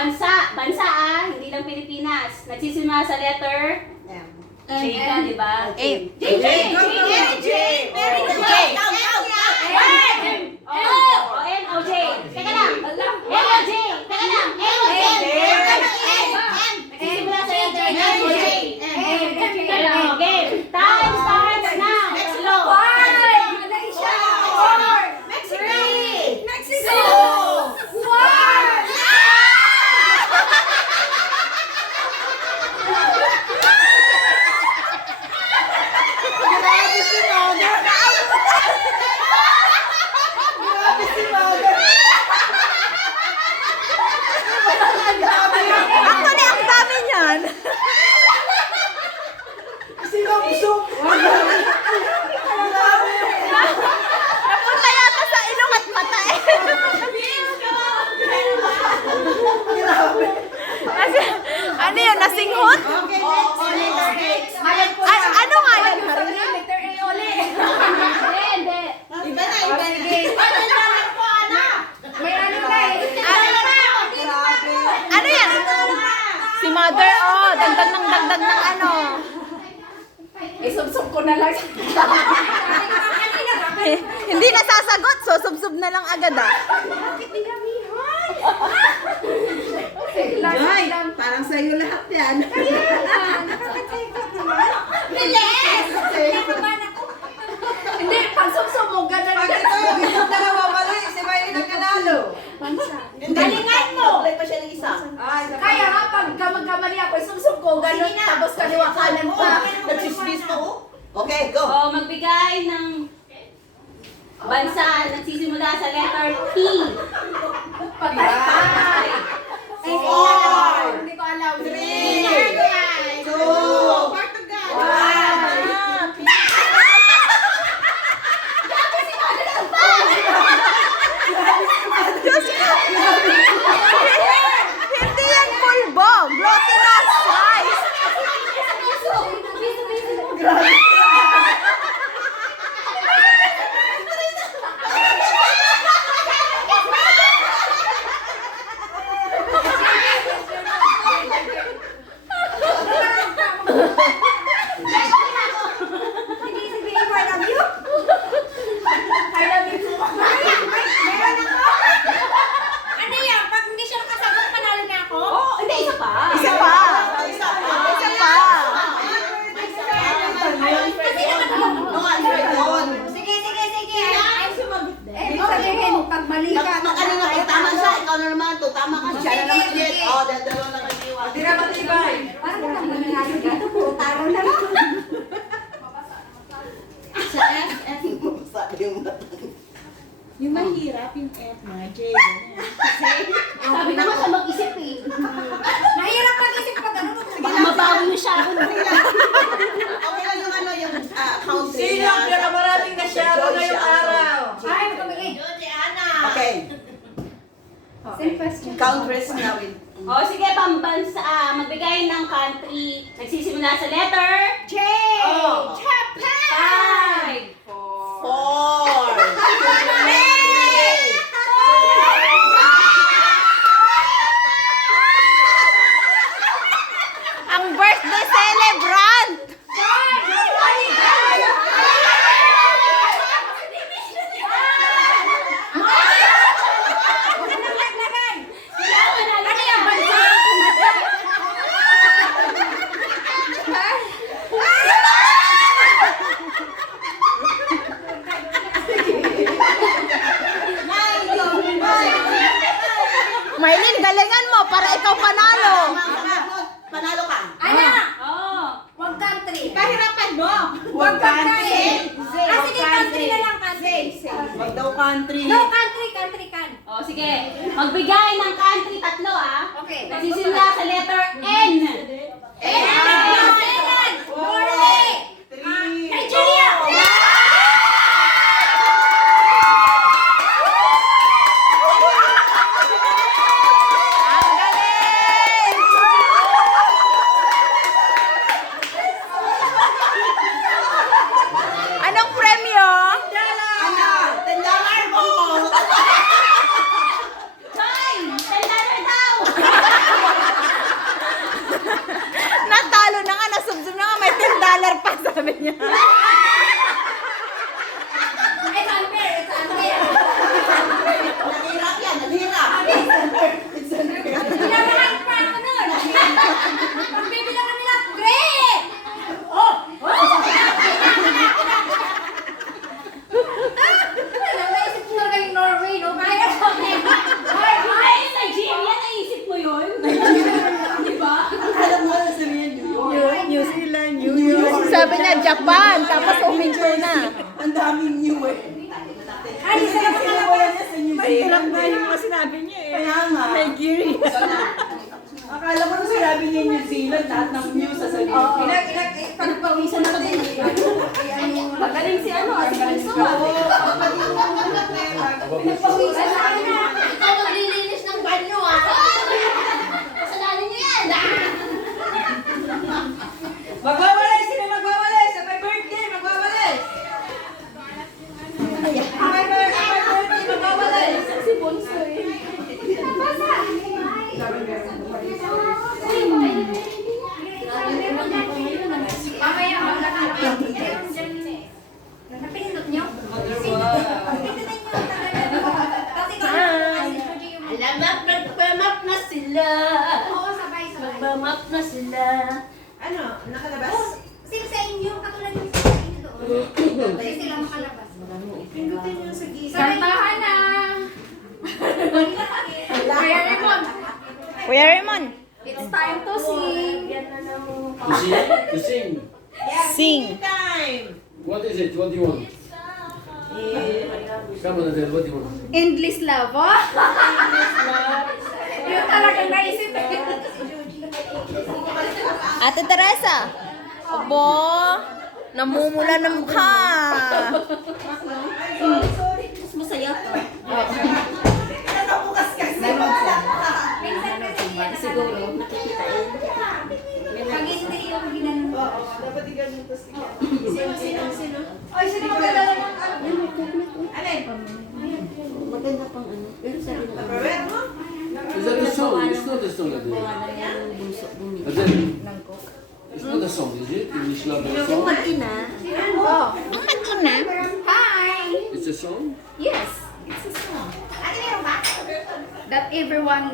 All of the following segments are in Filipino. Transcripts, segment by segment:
bansa hindi lang Pilipinas. Nagsisimula sa letter J ka, di ba? J. N-O-J. Teka lang. N-O-J. Teka lang. N-O-J. Nagsisimula sa letter N-O-J. Game. Time starts now. Slow. Actually, ang dami niyan. Napunta yata sa ilong at mata eh. Kasi, ano yun, nasinghot? Ano nga yan, Harry? Hindi. Ano yan? Si Mother, oh, dagdag ng ano. Isubsub ko na lang. Hindi nasasagot, so sub-sub na lang agad ah. Joy, parang sa'yo lahat yan. Hindi, pag subsub mo, ganun. Pag ito yung isang dalawa mali, si Maylin ang kanalo. Galingan mo! Play pa siya ng isa. Kaya nga, pag kamag-kamali ako, isubsub ko, ganun, tapos kaliwa kanan pa. Nagsismis pa oh. Okay, go. O, magbigay ng bansa nagsisimula sa letter P. Patay. Hindi ko alam. 3, 2, 1. Hindi yan pulbo, glutinous rice. Ano yan? Pag hindi siya nakasagot, panalo na ako? Oh, hindi, isa pa. Isa pa. Isa pa. Isa pa. No answer doon. Sige. Ibig sabihin, pag mali ka, Ano nga, tama siya. Ikaw na naman to. Tama ka siya na naman ulit. Oh, dalawa na kasiwa. Hindi na matibay. parang kang mangyayari dito, puro taro na lang. Sa F, F mo. Sabi yung matang. Yung mahirap, yung F na, J. Sabi naman siya mag-isip eh. Nahirap mag-isip pag ano mo. Baka mabawi siya. Okay lang yung ano, yung count. Sino ang pinakamaraming nasyaro ngayong araw? Ay, magkamali. Okay. Same question. Count rest na with. O, sige, pambansa. Magbigay ng country. Nagsisimula sa letter J! Oh. Japan! 4. Ang birthday celebrant. Ano yung bansa? Maylin, galingan mo para ikaw panalo. Panalo ka. Ana! Oh. Wag country. Pahirapan mo! Wag country. Sige, country na lang country. Wag daw country. No, country can. O, sige. Magbigay ng country tatlo ah. Okay. Nagsisimula sa letter N. New Zealand! Norway! 3. Nigeria! Ang galing. Anong premyo? Ano? $10 mo. Time! $10 daw! sabi niya. It's unfair, it's unfair. Naghirap yan, naghirap. Pinamahan pa ako nun. Pagbibilangan nila, great! Oh! Naisip ko talaga yung Norway, no? Kaya kami. Ay, Nigeria, naisip mo yun? Di ba? Alam mo na sabihin yun. New Zealand, New York. Sabi niya Japan, tapos uminto na. Ang daming new eh. Ay, isa lang ang kalabas. Mahirap na yung mga sinabi niya eh. Kaya nga. Nigeria. Akala mo nung sinabi niya New Zealand, lahat ng news sasabihin. Pagpawisan na din. Magaling si ano, si Bunso. Pinagpawisan na kami na. Ikaw maglilinis ng banyo, ah. Kasalanan niyo yan. Magwawalis! Sino magwawalis? Happy birthday! Magwawalis! Happy birthday! Magwawalis! Si Bunso eh. Mamaya, napindot niyo? Alamak, nagpamap na sila. Oo, sabay. Nagpamap na sila. Ano? Nakalabas? Sila sa inyo, katulad yung sa inyo doon. Kasi sila makalabas. Pindutin niyo sa gisa. Kantahan na! Kuya Raymond, Kuya Raymond, it's time to sing. Yan na naman. To sing? To sing? sing. Time! What is it? What do you want? Come on, Adele, what do you want? Endless love, oh? Yun talagang naisip eh. Ate Teresa. Abo, namumula ng mukha. Mas masaya to. Nakabukas kasi. Siguro, nakikita yun. Pag hindi yung ginanong. Dapat i-ganun to sige. Sino? Ay, sino magdadala ng ano? Alin? Maganda pang ano. Pero sabi na Tupperware mo? Is that a song? It's not a song, Adele. Adele, it's not a song, is it? English Love is a song? mag-ina. Oh. Ang mag-ina. Hi! It's a song? Yes, it's a song. Ano meron ba? That everyone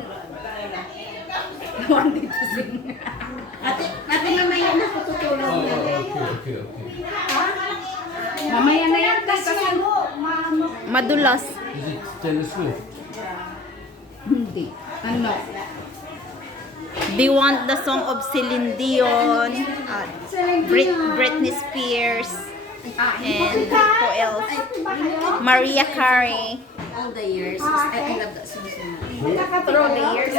wanted to sing. Ate naman yan nakututulog Oh, na. okay. Mamaya na yan kasi Madulas. Is it Taylor Swift? hindi. Ano? Do you want the song of Celine Dion, Britney Spears, and who else? Mariah Carey. All the years. I love that song so much. Through the years.